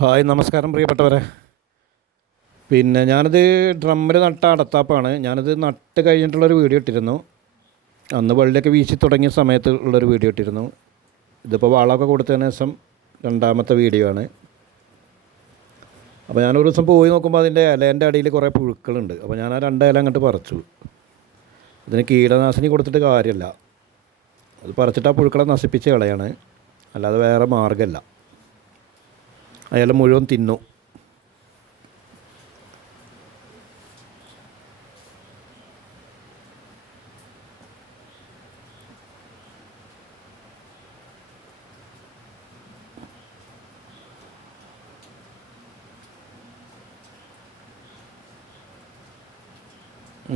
Hi നമസ്കാരം പ്രിയപ്പെട്ടവരെ. ഞാനിത് ഡ്രമ്മിൽ നട്ട അടത്താപ്പാണ്. ഞാനിത് നട്ട് കഴിഞ്ഞിട്ടുള്ളൊരു വീഡിയോ ഇട്ടിരുന്നു. അന്ന് വള്ളിയൊക്കെ വീശി തുടങ്ങിയ സമയത്ത് ഉള്ളൊരു വീഡിയോ ഇട്ടിരുന്നു. ഇതിപ്പോൾ വളമൊക്കെ കൊടുത്തതിന് ശേഷം രണ്ടാമത്തെ വീഡിയോ ആണ്. അപ്പോൾ ഞാനൊരു ദിവസം പോയി നോക്കുമ്പോൾ അതിൻ്റെ ഇലേൻ്റെ അടിയിൽ കുറേ പുഴുക്കളുണ്ട്. അപ്പോൾ ഞാൻ ആ രണ്ട് ഇല അങ്ങോട്ട് പറിച്ചു. ഇതിന് കീടനാശിനി കൊടുത്തിട്ട് കാര്യമില്ല, അത് പറിച്ചിട്ട് ആ പുഴുക്കളെ നശിപ്പിച്ച് കളയാണ്, അല്ലാതെ വേറെ മാർഗ്ഗമില്ല. അയാൾ മുഴുവൻ തിന്നു.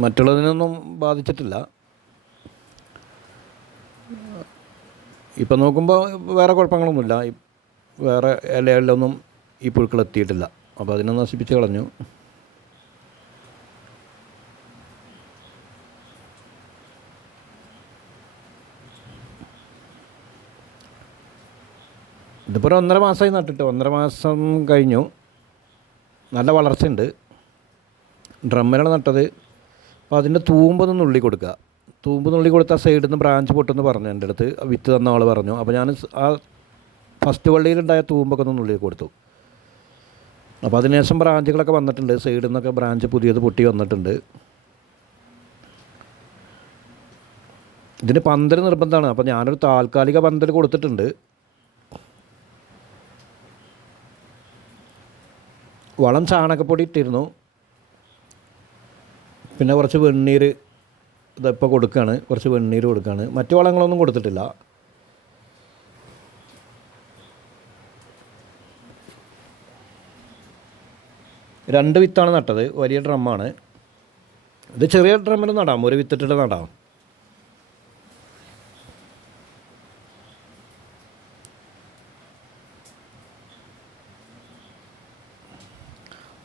മറ്റുള്ളതിനൊന്നും ബാധിച്ചിട്ടില്ല. ഇപ്പം നോക്കുമ്പോൾ വേറെ കുഴപ്പങ്ങളൊന്നുമില്ല. വേറെ ഇലകളിലൊന്നും ഈ പുഴുക്കൾ എത്തിയിട്ടില്ല. അപ്പോൾ അതിനെ നശിപ്പിച്ച് കളഞ്ഞു. ഇതിപ്പോൾ ഒരു 1.5 മാസമായി നട്ടിട്ട്. 1.5 മാസം കഴിഞ്ഞു. നല്ല വളർച്ചയുണ്ട്. ഡ്രമ്മിലാണ് നട്ടത്. അപ്പോൾ അതിൻ്റെ തൂമ്പൊന്ന് നുള്ളി കൊടുക്കുക. തൂമ്പ് നുള്ളി കൊടുത്താൽ സൈഡിൽ നിന്ന് ബ്രാഞ്ച് പൊട്ടെന്ന് പറഞ്ഞു എൻ്റെ അടുത്ത് വിത്ത് തന്ന ആൾ പറഞ്ഞു. അപ്പോൾ ഞാൻ ആ ഫസ്റ്റ് വള്ളിയിലുണ്ടായ തൂമ്പൊക്കെ ഒന്ന് നുള്ളി കൊടുത്തു. അപ്പോൾ അതിനുശേഷം ബ്രാഞ്ചുകളൊക്കെ വന്നിട്ടുണ്ട്. സൈഡിൽ നിന്നൊക്കെ ബ്രാഞ്ച് പുതിയത് പൊട്ടി വന്നിട്ടുണ്ട്. ഇതിന് പന്തൽ നിർബന്ധമാണ്. അപ്പോൾ ഞാനൊരു താൽക്കാലിക പന്തൽ കൊടുത്തിട്ടുണ്ട്. വളം ചാണകപ്പൊടി ഇട്ടിരുന്നു. പിന്നെ കുറച്ച് വെണ്ണീർ ഇതിപ്പോൾ കൊടുക്കുകയാണ്. കുറച്ച് വെണ്ണീർ കൊടുക്കുകയാണ്. മറ്റു വളങ്ങളൊന്നും കൊടുത്തിട്ടില്ല. രണ്ട് വിത്താണ് നട്ടത്. വലിയ ഡ്രമ്മാണ് ഇത്. ചെറിയ ഡ്രമ്മിൽ നടാം, ഒരു വിത്തിട്ടിട്ട് നടാം.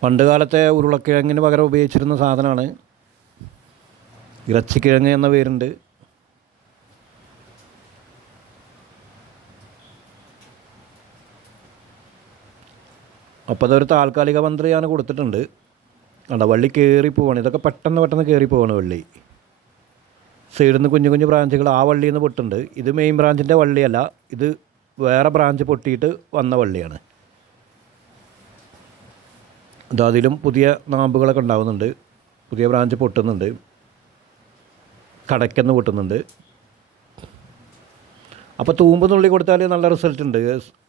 പണ്ട് കാലത്തെ ഉരുളക്കിഴങ്ങിന് പകരം ഉപയോഗിച്ചിരുന്ന സാധനമാണ്. ഇറച്ചിക്കിഴങ്ങ് എന്ന പേരുണ്ട്. അപ്പോൾ അതൊരു താൽക്കാലിക മന്ത്രി ഞാൻ കൊടുത്തിട്ടുണ്ട്. കണ്ട വള്ളി കയറി പോവാണ്. ഇതൊക്കെ പെട്ടെന്ന് കയറി പോവാണ് വള്ളി. സൈഡിൽ നിന്ന് കുഞ്ഞു കുഞ്ഞു ബ്രാഞ്ചുകൾ ആ വള്ളിയിൽ നിന്ന് പൊട്ടുണ്ട്. ഇത് മെയിൻ ബ്രാഞ്ചിൻ്റെ വള്ളിയല്ല, ഇത് വേറെ ബ്രാഞ്ച് പൊട്ടിയിട്ട് വന്ന വള്ളിയാണ്. അതിലും പുതിയ നാമ്പുകളൊക്കെ ഉണ്ടാകുന്നുണ്ട്. പുതിയ ബ്രാഞ്ച് പൊട്ടുന്നുണ്ട്. കടയ്ക്കെന്ന് പൊട്ടുന്നുണ്ട്. അപ്പോൾ തൂമ്പ് നുള്ളി കൊടുത്താൽ നല്ല റിസൾട്ട് ഉണ്ട്.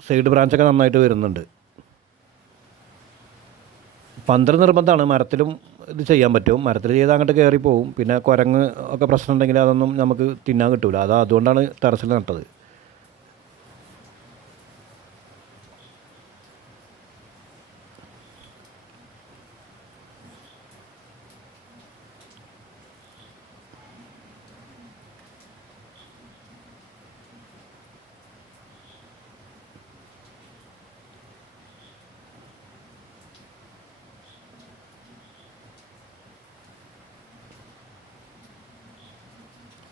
സൈഡ് ബ്രാഞ്ചൊക്കെ നന്നായിട്ട് വരുന്നുണ്ട്. പന്തൽ നിർബന്ധമാണ്. മരത്തിലും ഇത് ചെയ്യാൻ പറ്റും. മരത്തിൽ ചെയ്താൽ അങ്ങോട്ട് കയറി പോവും. പിന്നെ കുരങ്ങ് ഒക്കെ പ്രശ്നം ഉണ്ടെങ്കിൽ അതൊന്നും നമുക്ക് തിന്നാൻ കിട്ടില്ല. അതുകൊണ്ടാണ് ടെറസിൽ നട്ടത്.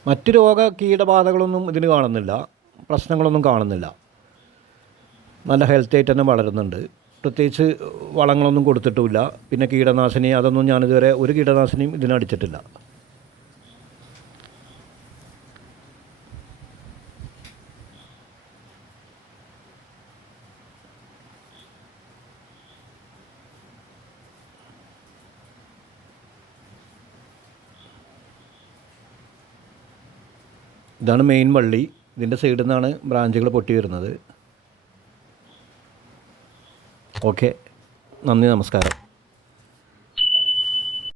മറ്റ് കീടബാധകളൊന്നും ഇതിന് കാണുന്നില്ല, പ്രശ്നങ്ങളൊന്നും കാണുന്നില്ല. നല്ല ഹെൽത്തി ആയിട്ട് തന്നെ വളരുന്നുണ്ട്. പ്രത്യേകിച്ച് വളങ്ങളൊന്നും കൊടുത്തിട്ടുമില്ല. പിന്നെ കീടനാശിനി അതൊന്നും ഞാനിതുവരെ ഒരു കീടനാശിനിയും ഇതിനടിച്ചിട്ടില്ല. ഇതാണ് മെയിൻ വള്ളി. ഇതിൻ്റെ സൈഡിൽ നിന്നാണ് ബ്രാഞ്ചുകൾ പൊട്ടി വരുന്നത്. ഓക്കെ, നന്ദി, നമസ്കാരം.